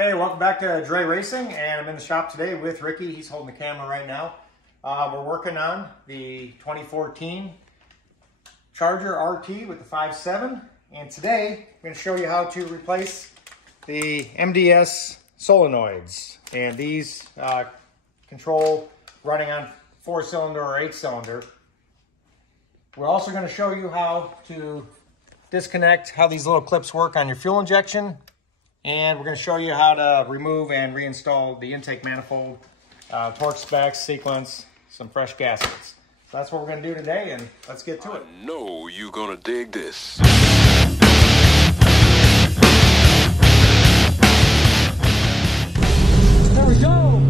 Hey, welcome back to Dre Racing, and I'm in the shop today with Ricky. He's holding the camera right now. We're working on the 2014 Charger RT with the 5.7, and today I'm going to show you how to replace the MDS Solenoids. And these control running on 4-cylinder or 8-cylinder. We're also going to show you how to disconnect, how these little clips work on your fuel injection. And we're going to show you how to remove and reinstall the intake manifold, torque specs, sequence, some fresh gaskets. So that's what we're going to do today, and let's get to it. I know you're going to dig this. There we go.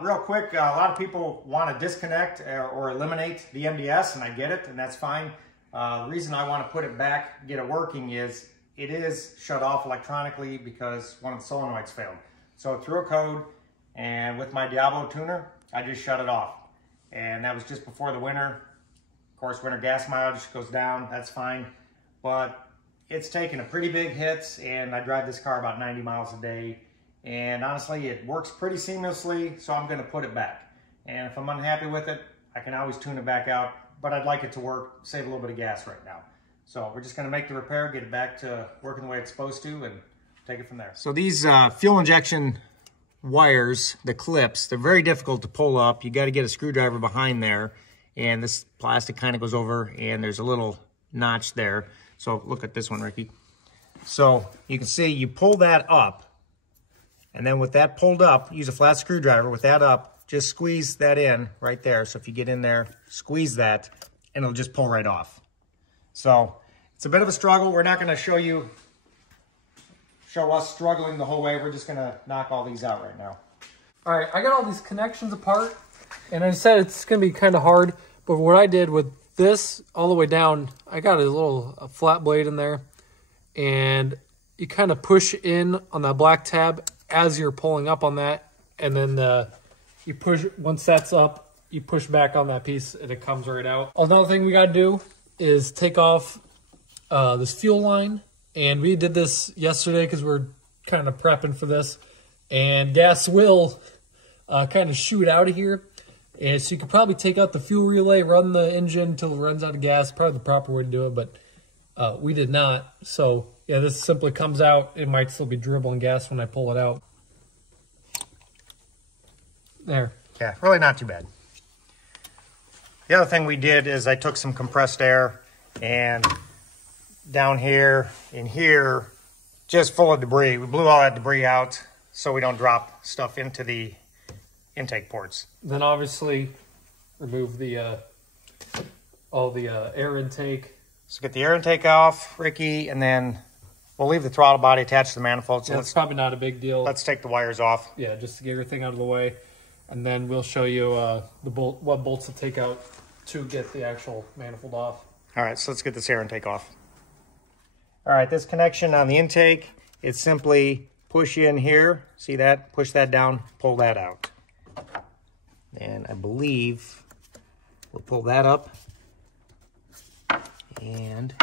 Real quick, a lot of people want to disconnect or eliminate the MDS, and I get it, and that's fine. The reason I want to put it back, get it working, is it is shut off electronically because one of the solenoids failed. So through a code and with my Diablo tuner, I just shut it off. And that was just before the winter. Of course, winter gas mileage goes down, that's fine. But it's taken a pretty big hit, and I drive this car about 90 miles a day. And honestly, it works pretty seamlessly, so I'm gonna put it back. And if I'm unhappy with it, I can always tune it back out, but I'd like it to work, save a little bit of gas right now. So we're just gonna make the repair, get it back to working the way it's supposed to, and take it from there. So these fuel injection wires, the clips, they're very difficult to pull up. You gotta get a screwdriver behind there, and this plastic kind of goes over, and there's a little notch there. So look at this one, Ricky. So you can see you pull that up, and then with that pulled up, use a flat screwdriver. With that up, just squeeze that in right there. So if you get in there, squeeze that, and it'll just pull right off. So it's a bit of a struggle. We're not going to show us struggling the whole way. We're just going to knock all these out right now. All right, I got all these connections apart, and I said it's going to be kind of hard, but what I did with this all the way down, I got a flat blade in there, and you kind of push in on that black tab as you're pulling up on that, and then you push, once that's up, you push back on that piece and it comes right out. Another thing we got to do is take off this fuel line, and we did this yesterday because we're kind of prepping for this, and gas will kind of shoot out of here, and so you could probably take out the fuel relay, run the engine until it runs out of gas, probably the proper way to do it, but we did not. So yeah, this simply comes out. It might still be dribbling gas when I pull it out. There. Yeah, really not too bad. The other thing we did is I took some compressed air, and down here, in here, just full of debris. We blew all that debris out so we don't drop stuff into the intake ports. Then obviously remove the all the air intake. So get the air intake off, Ricky, and then we'll leave the throttle body attached to the manifold. So yeah, it's probably not a big deal. Let's take the wires off. Yeah, just to get everything out of the way. And then we'll show you what bolts to take out to get the actual manifold off. All right, so let's get this air intake off. All right, this connection on the intake, it's simply push in here. See that? Push that down, pull that out. And I believe we'll pull that up. And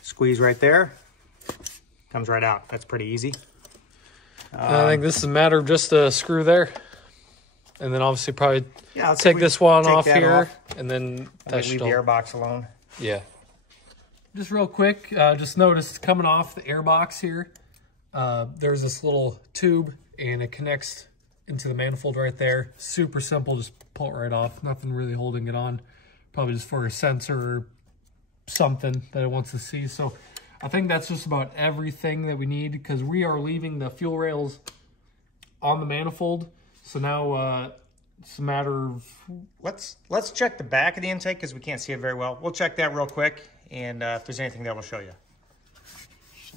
squeeze right there. Comes right out. That's pretty easy. I think this is a matter of just a screw there. And then obviously probably take this one off here. And then leave the air box alone. Yeah. Just real quick, just notice coming off the air box here, there's this little tube, and it connects into the manifold right there. Super simple, just pull it right off. Nothing really holding it on. Probably just for a sensor or something that it wants to see. So I think that's just about everything that we need, because we are leaving the fuel rails on the manifold. So now it's a matter of... Let's check the back of the intake, because we can't see it very well. We'll check that real quick, and if there's anything that we'll show you.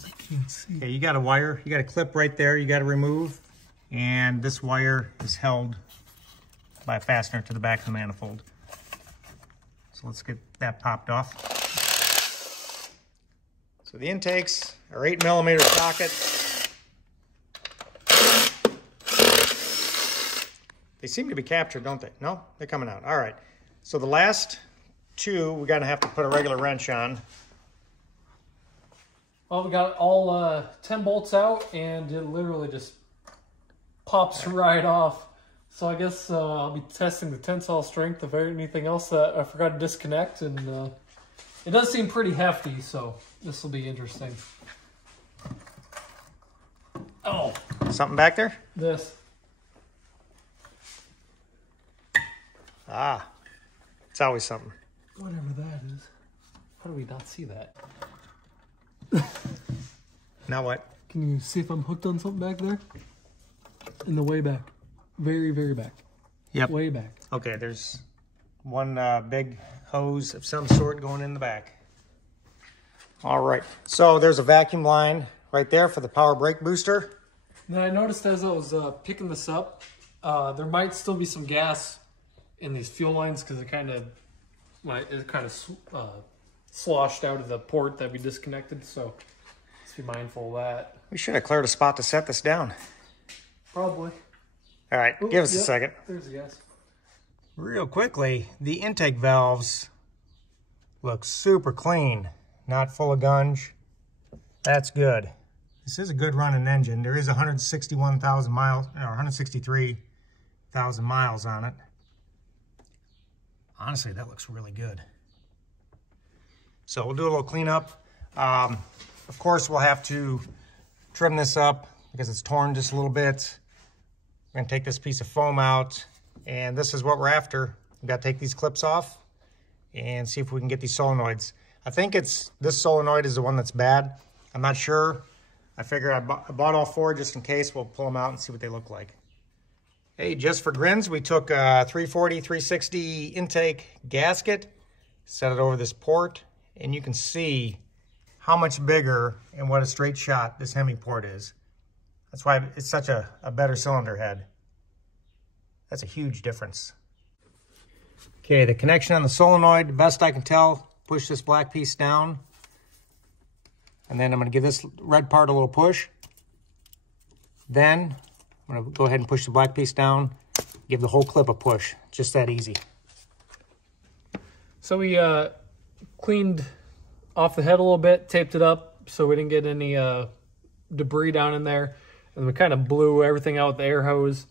I can't see. Okay, you got a wire, you got a clip right there you got to remove, and this wire is held by a fastener to the back of the manifold. So let's get that popped off. So the intakes are 8mm socket. They seem to be captured, don't they? No? They're coming out. All right. So the last two, we're going to have to put a regular wrench on. Well, we got all 10 bolts out, and it literally just pops right off. So I guess I'll be testing the tensile strength of anything else that I forgot to disconnect, and it does seem pretty hefty, so this will be interesting. Oh. Something back there? This. Ah, it's always something. Whatever that is. How do we not see that? Now what? Can you see if I'm hooked on something back there? In the way back. Very, very back. Yep. Way back. Okay, there's one big hose of some sort going in the back. All right, so there's a vacuum line right there for the power brake booster. Now I noticed as I was picking this up, there might still be some gas in these fuel lines because it kind of sloshed out of the port that we disconnected. So let's be mindful of that. We should have cleared a spot to set this down. Probably. All right, give us a second. There's the gas. Real quickly, the intake valves look super clean, not full of gunge. That's good. This is a good running engine. There is 161,000 miles, or 163,000 miles on it. Honestly, that looks really good. So we'll do a little cleanup. Of course, we'll have to trim this up because it's torn just a little bit. We're gonna take this piece of foam out, and this is what we're after. We've got to take these clips off and see if we can get these solenoids. I think this solenoid is the one that's bad. I'm not sure. I figured I bought all four just in case. We'll pull them out and see what they look like. Hey, just for grins, we took a 340, 360 intake gasket, set it over this port, and you can see how much bigger and what a straight shot this Hemi port is. That's why it's such a better cylinder head. That's a huge difference. Okay, the connection on the solenoid, the best I can tell, push this black piece down. And then I'm going to give this red part a little push. Then I'm going to go ahead and push the black piece down, give the whole clip a push. Just that easy. So we cleaned off the head a little bit, taped it up so we didn't get any debris down in there. And we kind of blew everything out with the air hose,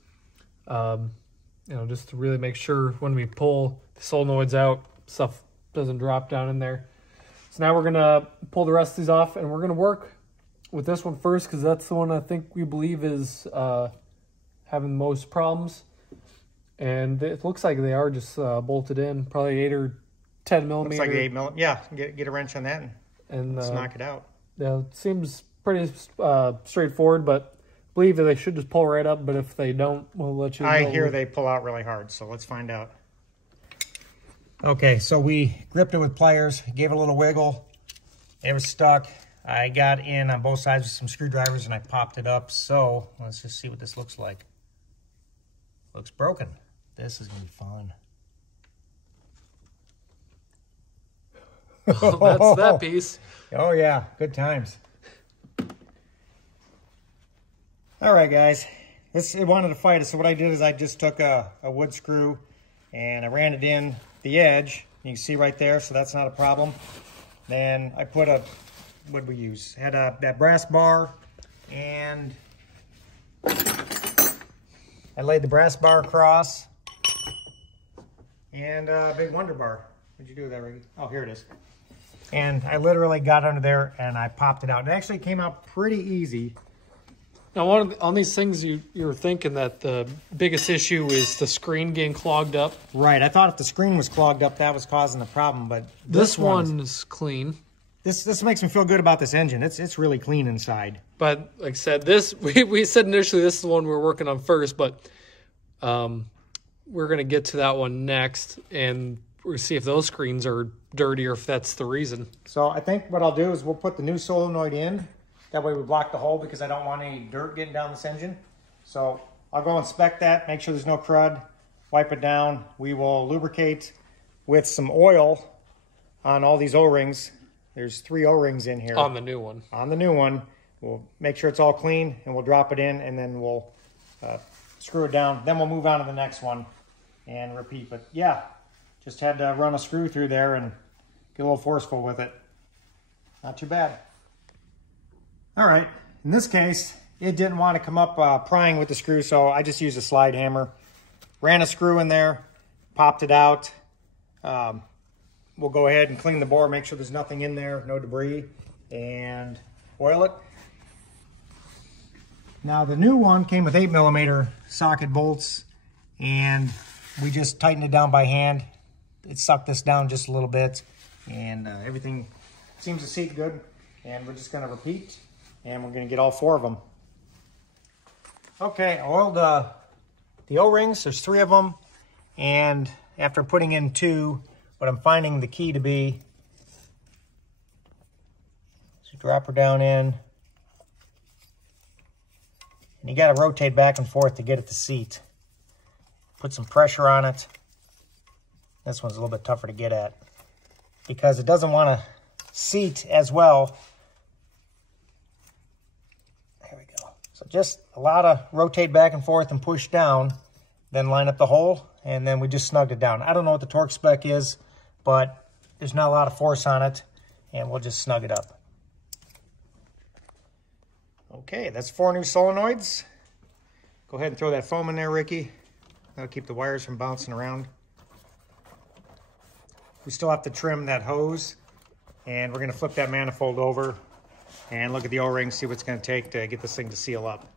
just to really make sure when we pull the solenoids out, stuff doesn't drop down in there. So now we're going to pull the rest of these off, and we're going to work with this one first because that's the one I think we believe is having the most problems. And it looks like they are just bolted in, probably 8 or 10 millimeter. Looks like 8 millimeter. Yeah, get a wrench on that and let's knock it out. Yeah, it seems pretty straightforward, but I believe that they should just pull right up, but if they don't, we'll let you know. I hear they pull out really hard, so let's find out. Okay, so we gripped it with pliers, gave it a little wiggle. It was stuck. I got in on both sides with some screwdrivers and I popped it up. So let's just see what this looks like. Looks broken. This is gonna be fun. Well, that's that piece. Oh yeah, good times. All right, guys. It wanted to fight us, so what I did is I just took a wood screw and I ran it in the edge. You can see right there, so that's not a problem. Then I put what did we use? Had that brass bar, and I laid the brass bar across, and a big Wonder Bar. What'd you do with that, Ricky? Oh, here it is. And I literally got under there and I popped it out. It actually came out pretty easy. Now, on these things, you were thinking that the biggest issue is the screen getting clogged up. Right. I thought if the screen was clogged up, that was causing the problem. But this one is clean. This makes me feel good about this engine. It's really clean inside. But like I said, we said initially this is the one we're working on first, but we're going to get to that one next, and we'll see if those screens are dirty or if that's the reason. So I think what I'll do is we'll put the new solenoid in. That way we block the hole because I don't want any dirt getting down this engine. So I'll go inspect that, make sure there's no crud, wipe it down. We will lubricate with some oil on all these O-rings. There's 3 O-rings in here. On the new one. On the new one. We'll make sure it's all clean and we'll drop it in and then we'll screw it down. Then we'll move on to the next one and repeat. But yeah, just had to run a screw through there and get a little forceful with it. Not too bad. All right, in this case, it didn't want to come up prying with the screw, so I just used a slide hammer. Ran a screw in there, popped it out. We'll go ahead and clean the bore, make sure there's nothing in there, no debris, and oil it. Now the new one came with 8mm socket bolts, and we just tightened it down by hand. It sucked this down just a little bit, and everything seems to seat good. And we're just going to repeat, and we're going to get all 4 of them. Okay, I oiled the O-rings. There's 3 of them, and after putting in 2, what I'm finding the key to be, so you drop her down in, and you got to rotate back and forth to get it to seat. Put some pressure on it. This one's a little bit tougher to get at because it doesn't want to seat as well. There we go. So just a lot of rotate back and forth and push down, then line up the hole, and then we just snugged it down. I don't know what the torque spec is, but there's not a lot of force on it, and we'll just snug it up. Okay, that's 4 new solenoids. Go ahead and throw that foam in there, Ricky. That'll keep the wires from bouncing around. We still have to trim that hose, and we're going to flip that manifold over and look at the O-ring, see what it's going to take to get this thing to seal up.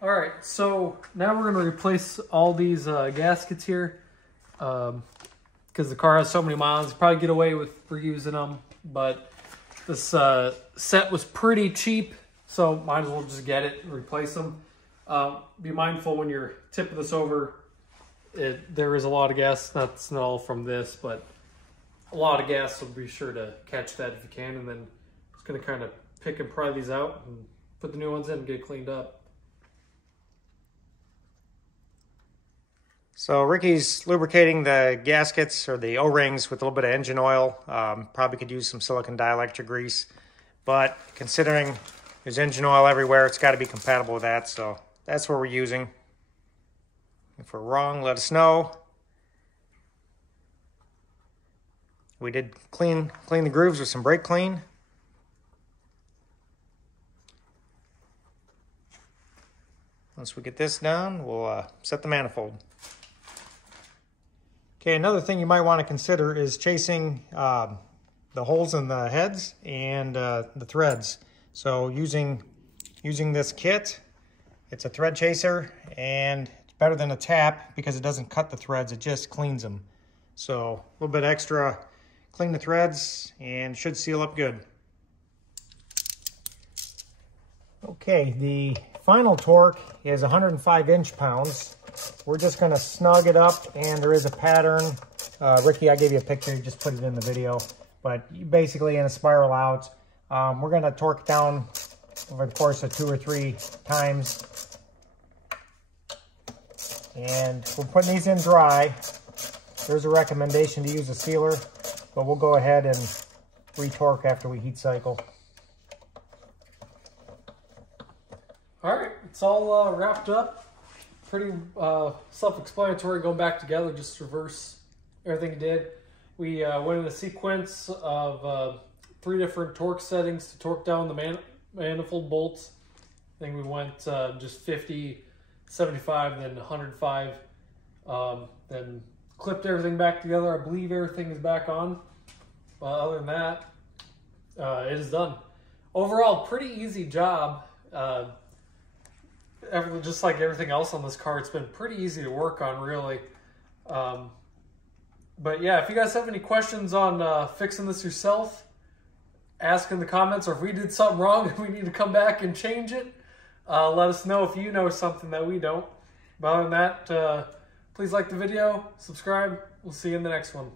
All right, so now we're going to replace all these gaskets here because the car has so many miles. You probably get away with reusing them, but this set was pretty cheap, so might as well just get it and replace them. Be mindful when you're tipping this over. There is a lot of gas, not all from this, but a lot of gas, so be sure to catch that if you can. And then just going to kind of pick and pry these out and put the new ones in and get it cleaned up. So Ricky's lubricating the gaskets or the O-rings with a little bit of engine oil. Probably could use some silicone dielectric grease, but considering there's engine oil everywhere, it's got to be compatible with that, so that's what we're using. If we're wrong, let us know. We did clean the grooves with some brake clean. Once we get this down, we'll set the manifold. Okay, another thing you might want to consider is chasing the holes in the heads and the threads. So using this kit, it's a thread chaser, and it's better than a tap because it doesn't cut the threads, it just cleans them. So a little bit extra, clean the threads, and should seal up good. Okay, the final torque is 105 inch-pounds. We're just going to snug it up, and there is a pattern. Ricky, I gave you a picture, you just put it in the video. But basically in a spiral out, we're going to torque down over the course of 2 or 3 times. And we're putting these in dry. There's a recommendation to use a sealer, but we'll go ahead and re-torque after we heat cycle. All right, it's all wrapped up. Pretty self-explanatory going back together, just reverse everything you did. We went in a sequence of 3 different torque settings to torque down the manifold bolts. I think we went just 50, 75, then 105. Then clipped everything back together. I believe everything is back on. Other than that, it is done. Overall, pretty easy job. Just like everything else on this car, it's been pretty easy to work on, really. But yeah, if you guys have any questions on fixing this yourself, ask in the comments, or if we did something wrong and we need to come back and change it, let us know if you know something that we don't. But other than that, please like the video, subscribe. We'll see you in the next one.